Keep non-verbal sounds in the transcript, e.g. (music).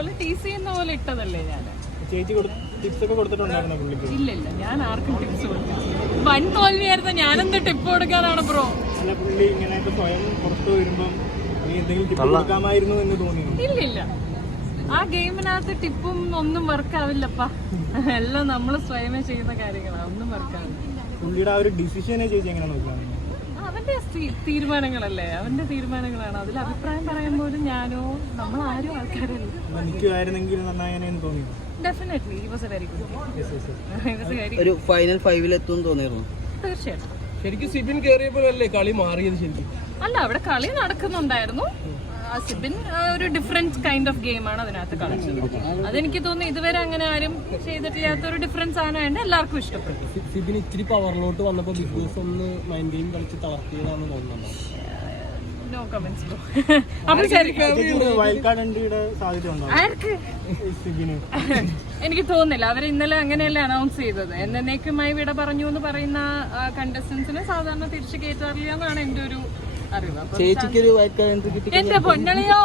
ഇതുപോലെ ടീസ് ചെയ്യുന്ന പോലെ ഇട്ടതല്ലേ ഞാൻ ചേച്ചി ടിപ്സ് ഒക്കെ കൊടുത്തിട്ടുണ്ടായിരുന്നു പുള്ളിക്ക്? ഇല്ല ഇല്ല ഞാൻ ആർക്കും ടിപ്സ് കൊടുക്കില്ല വൻ തോൽവിയായിരുന്നു ഞാനെന്ത് ടിപ്പ് കൊടുക്കാനാണ് ബ്രോ അല്ല പുള്ളി ഇങ്ങനെയൊക്കെ സ്വയം പുറത്തു വരുമ്പം നീ എന്തെങ്കിലും ടിപ്പ് കൊടുക്കാമായിരുന്നു എന്ന് തോന്നിയോ ഇല്ല ഇല്ല ആ ഗെയിമിനകത്ത് ടിപ്പും ഒന്നും വർക്ക് ആവില്ലപ്പാ. എല്ലാം നമ്മൾ സ്വയമേ ചെയ്യുന്ന കാര്യങ്ങളാണ് ഒന്നും വർക്ക് ആവില്ല. പുള്ളിയുടെ ആ ഒരു ഡിസിഷനെ ചേച്ചി എങ്ങനെ നോക്കുകയാണ് അവന്റെ തീരുമാനങ്ങളല്ലേ? അവന്റെ തീരുമാനങ്ങളാണ്. അതിൽ അഭിപ്രായം പറയാൻ പോലും ഞാനോ നമ്മൾ ആരും ആൾക്കാരല്ല. Definitely he was a very good yes yes he was a very ഒരു ഫൈനൽ ഫൈവിൽ എത്തും തോന്നിയിരുന്നു തീർച്ചയായിട്ടും. ശരിക്കും സിബിൻ കേറിയപ്പോഴല്ലേ കളി മാറിയത് ശരിക്കും? അല്ല അവിടെ കളി നടക്കുന്നുണ്ടായിരുന്നു. സിബിൻ ഒരു ഡിഫറെന്റ് കൈൻഡ് ഓഫ് ഗെയിമാണ് അതിനകത്ത് കളിച്ചത്. അതെനിക്ക് തോന്നുന്നു ഇതുവരെ അങ്ങനെ ആരും ചെയ്തിട്ടില്ലാത്ത ഒരു ഡിഫറൻസ് സാധനമായിട്ട് എല്ലാവർക്കും ഇഷ്ടപ്പെട്ടു. സിബിൻ ഇത്തിരി പവറിലോട്ട് വന്നപ്പോൾ ബിഗ് ബോസ് ഒന്ന് മൈൻഡ് ഗെയിം കളിച്ച് തളർത്തിയതാണെന്ന് തോന്നുന്നുണ്ടോ? നോ കമന്റ്സ് അപ്പോൾ ശരി. (laughs) എനിക്ക് തോന്നില്ല അവർ ഇന്നലെ അങ്ങനെയല്ലേ അനൗൺസ് ചെയ്തത്. എന്നേക്കുമായി വിട പറഞ്ഞു എന്ന് പറയുന്ന കണ്ടസ്റ്റൻസിനെ സാധാരണ തിരിച്ചു കയറ്റാറില്ല എന്നാണ് എന്റെ ഒരു അറിവ്. അപ്പൊ ചേച്ചിക്ക് ഒരു വൈറ്റ് എൻട്രി കിട്ടി? എന്റെ പൊന്നളിയോ?